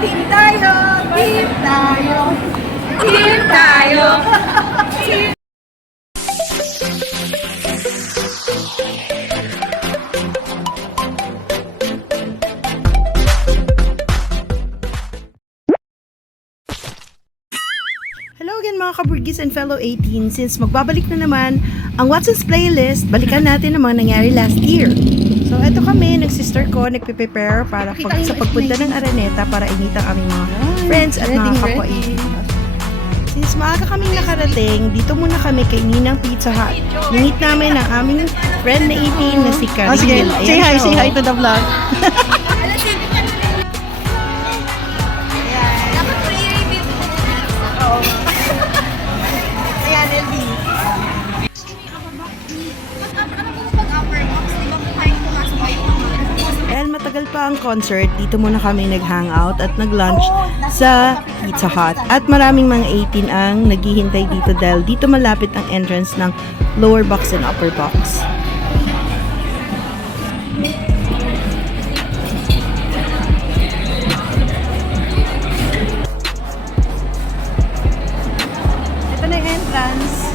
Team tayo! Team tayo! Team tayo! Hello again mga kaburgis and fellow 18. Since magbabalik na naman ang Watson's Playlist, balikan natin ang mga nangyari last year. So eto kami, nag-sister ko, nagpe-prepare para sa pagpunta ng Araneta para initang aming mga friends at mga kapwa 18. Since maaga kaming nakarating, dito muna kami kay Ninang Pizza Hut. Ningit namin ang aming friend na 18 na si Karil. Oh, sige. Say hi to the vlog. Dahil matagal pa ang concert, dito muna kami nag-hangout at nag-lunch sa Pizza Hut. At maraming mga 18 ang naghihintay dito dahil dito malapit ang entrance ng lower box and upper box. Ito na yung entrance.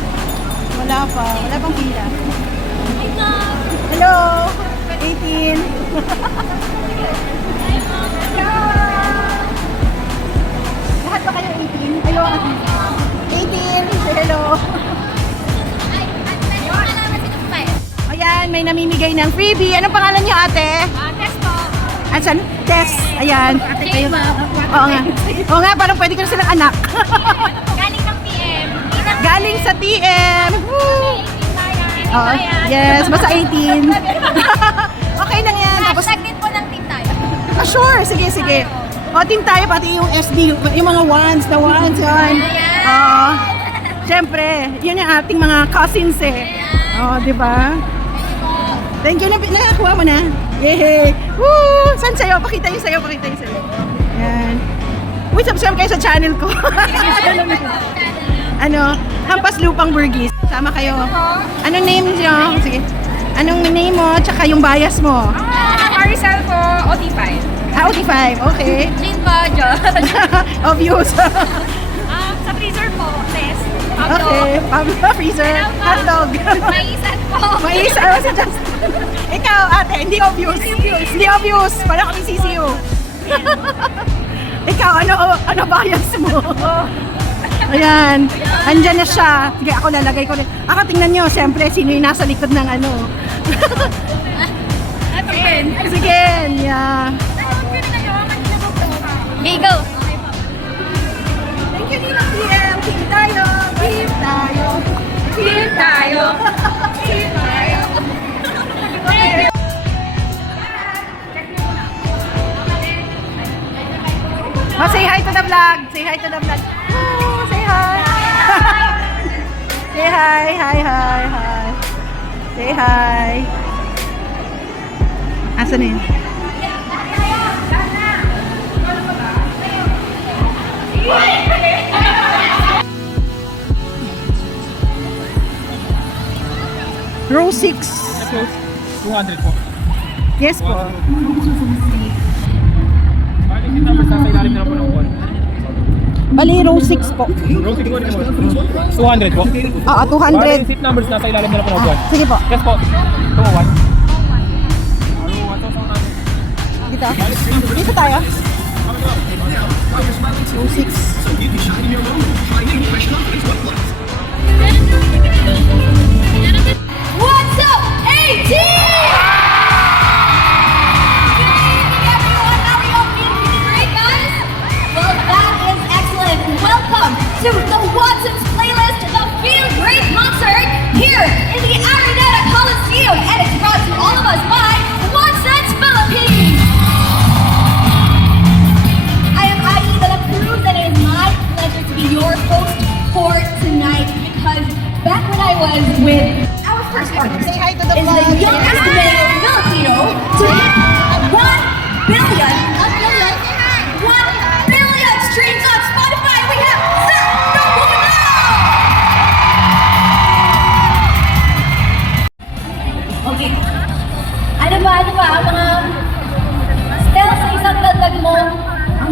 Wala pang pila. Hello! 18! Lahat ba kayo 18? Ayaw ka 18! Say hello! Ayan, may namimigay ng freebie. Anong pangalan niyo, ate? Test po. Asan? Tess. Ayan. Ate kayo ba? Oo nga. Oo nga, parang pwede ko na silang anak. Galing ng PM. Galing sa TM. Woo! Oo. Yes, basta 18. Okay lang yan. Tapos, Hashtag din po ng team tayo. sure. Sige, sige. O, team tayo, pati yung SD, yung mga ones, the ones, yun. Oo. Siyempre, yun yung ating mga cousins eh. Oo, di ba? Thank you na, nakakuha mo na. Yay! Woo! Saan sa'yo? Pakita yung sa'yo, pakita yung sa'yo. Yan. Uy, subscribe kayo sa channel ko. Ano? Hampas Lupang Burgis. Sama kayo. Anong name nyo? Sige. Anong name mo? Tsaka yung bias mo. Maricel po, OT5. Ah, OT5. Okay. Jean po, Josh. Obvious. Sa freezer po, test. Okay. Pablo Freezer. Hotdog. Maisan po. Mais. Ano si Justin? Ikaw, ate. Hindi obvious. Hindi obvious. Para kami CCU. Ikaw, ano bias mo? Ayan. Andyan na siya. Sige, ako lalagay ko rin. Tingnan nyo, siyempre, sino yung nasa likod ng ano. Ito rin. Sige, yeah. Okay, go. Thank you, Ninang PM. Team tayo. Team tayo. Team tayo. Team tayo. Okay. Oh, say hi to the vlog. Say hi to the vlog. Oh, say hi. Say hi, hi, hi, hi. Say hi. Asan na yun? Row 6. 200 po. Yes po. Bali, yung numbers nasa ilalim na po ng wall. Bali, row 6 po. Row 6 po, 200 po. Ah, Bali, 200. yung seat numbers nasa ilalim na po ng wall. Sige po. Yes po. 201. Dito. Dito tayo. Row 6. What's up, 18? Good evening, everyone. How are you all feeling? Great, guys? Well, that is excellent. Welcome to the Watson's Playlist, the Feel Great concert here in the Araneta Coliseum, and it's brought to all of us by Watson's Philippines. I am Adi de la Cruz, and it is my pleasure to be your host for tonight because back when I was with our first artist, Say hi to the is the vlog. youngest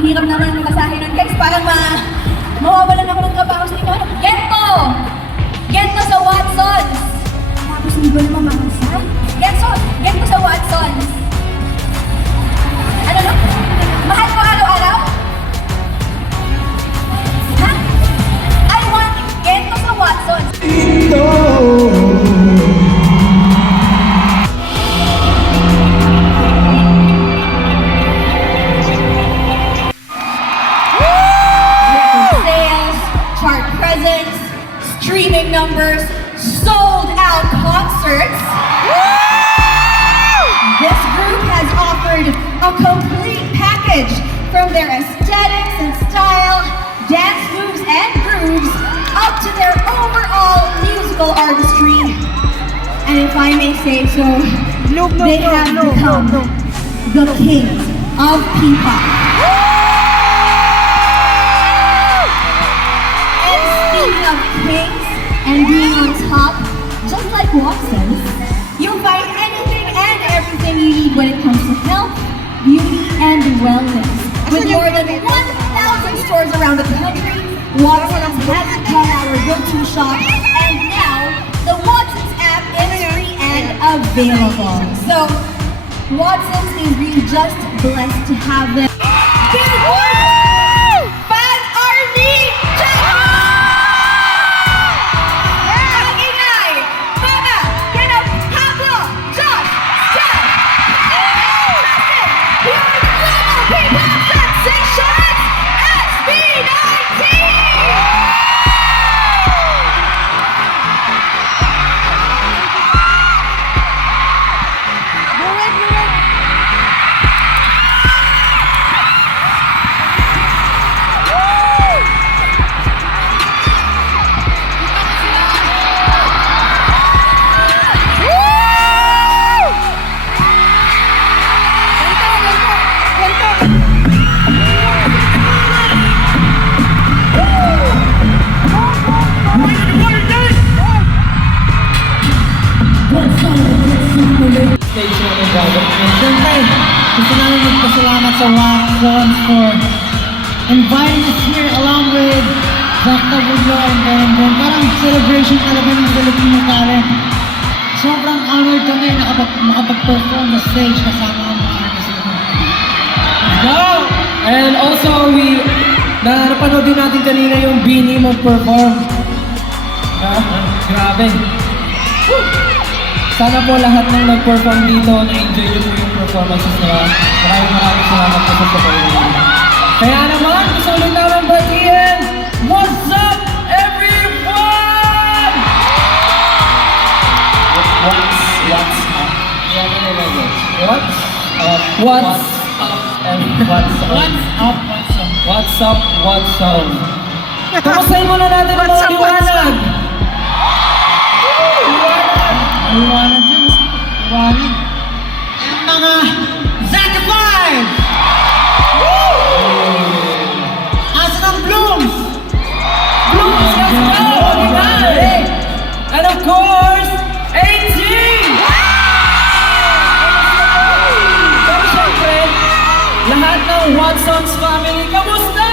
hirap naman masahe nun guys. Parang mawawalan ako ng trabaho sa inyo. Gento! Gento sa Watsons! Tapos hindi ko naman makasa. Gento sa Watsons! Ano no? Mahal mo araw-araw? Ha? I want Gento sa Watsons! Sales, chart presence, streaming numbers, sold out concerts. This group has offered a complete package from their aesthetics and style, dance moves and grooves, up to their overall musical artistry. And if I may say so, they have become the kings of P-pop. And speaking of kings and being on top, just like Watsons, you'll find anything and everything you need when it comes to health, beauty, and wellness. With more than 1,000 stores around the country, Watsons has become our go-to shop, and now the Watsons app is free and available. So, Watsons is really just blessed to have them. Big word! Fan Army! Mag-ingay! Mga kina Pablo, Josh, Steph, Justin, here are the global P-pop sensations, SB19! Stage natin gagawin. And syempre, gusto namin magpasalamat sa Watsons for inviting us here along with Dr. Budlo and Brandon. Parang celebration talaga ng Filipino talent. Sobrang honored kami na makapag-perform sa stage kasama ang mga artists na Go! And also, napanood din natin kanina yung Beanie mag-perform. Grabe. Sana po lahat ng nag-perform dito, na-enjoy nyo po yung performances nila. Maraming salamat po sa support nila. Kaya naman, gusto ulit namin batiin, what's up, everyone? What's up? What's up? Kamustahin muna natin ang mga liwanag. Liwanag dyan. Liwanag. Ang mga Zaka 5! Asa ng Blooms? Blooms, let's go! Okay. And of course, 18! Pero syempre, lahat ng Watsons family, kamusta?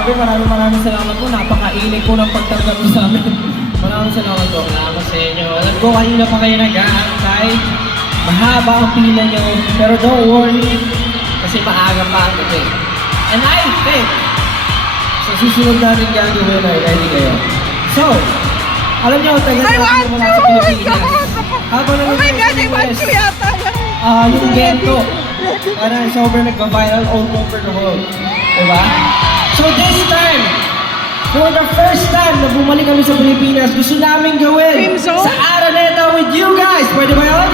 Grabe, maraming salamat po. Napakainit po ng pagtanggap niyo sa amin. Maraming salamat po. Salamat sa inyo. Alam ko kanina pa kayo nag-aantay. Mahaba ang pila nyo. Pero don't worry. Kasi maaga pa ang gabi. And I think, sa susunod natin gagawin ay ready kayo. So, alam nyo, tagal natin mula sa Pilipinas. Habang Oh my God, I want US, to yata. yung Gento. Parang sobrang nagpa-viral all over the world. Diba? So this time, for the first time na bumalik kami sa Pilipinas, gusto namin gawin Dream Zone? sa Araneta with you guys. Pwede ba yun?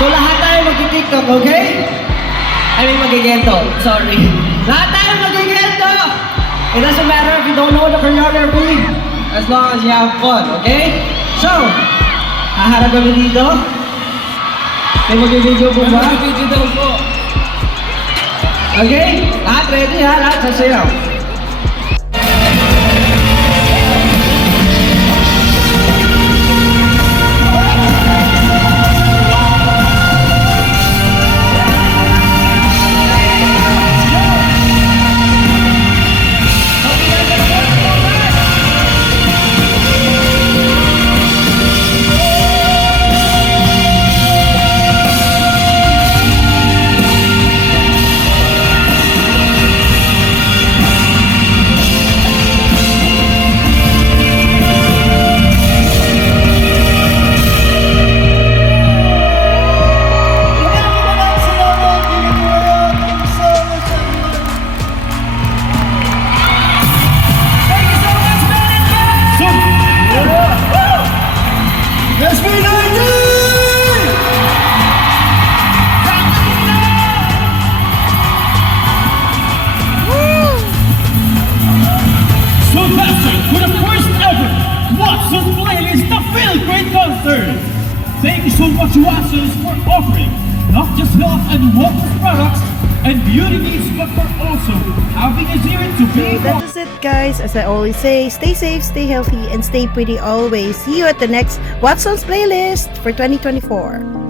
So lahat tayo mag-TikTok, okay? I mean mag-Gento. Sorry. Lahat tayo mag-Gento! It doesn't matter if you don't know the choreography, as long as you have fun, okay? So, haharap kami dito. May mag-video po ba? Video daw po. Okay? Lahat ready ha? Lahat sasayaw. offering not just health and wellness products and beauty needs, but for also having a zero to be That is it, guys. As I always say, stay safe, stay healthy, and stay pretty always. See you at the next Watson's Playlist for 2024.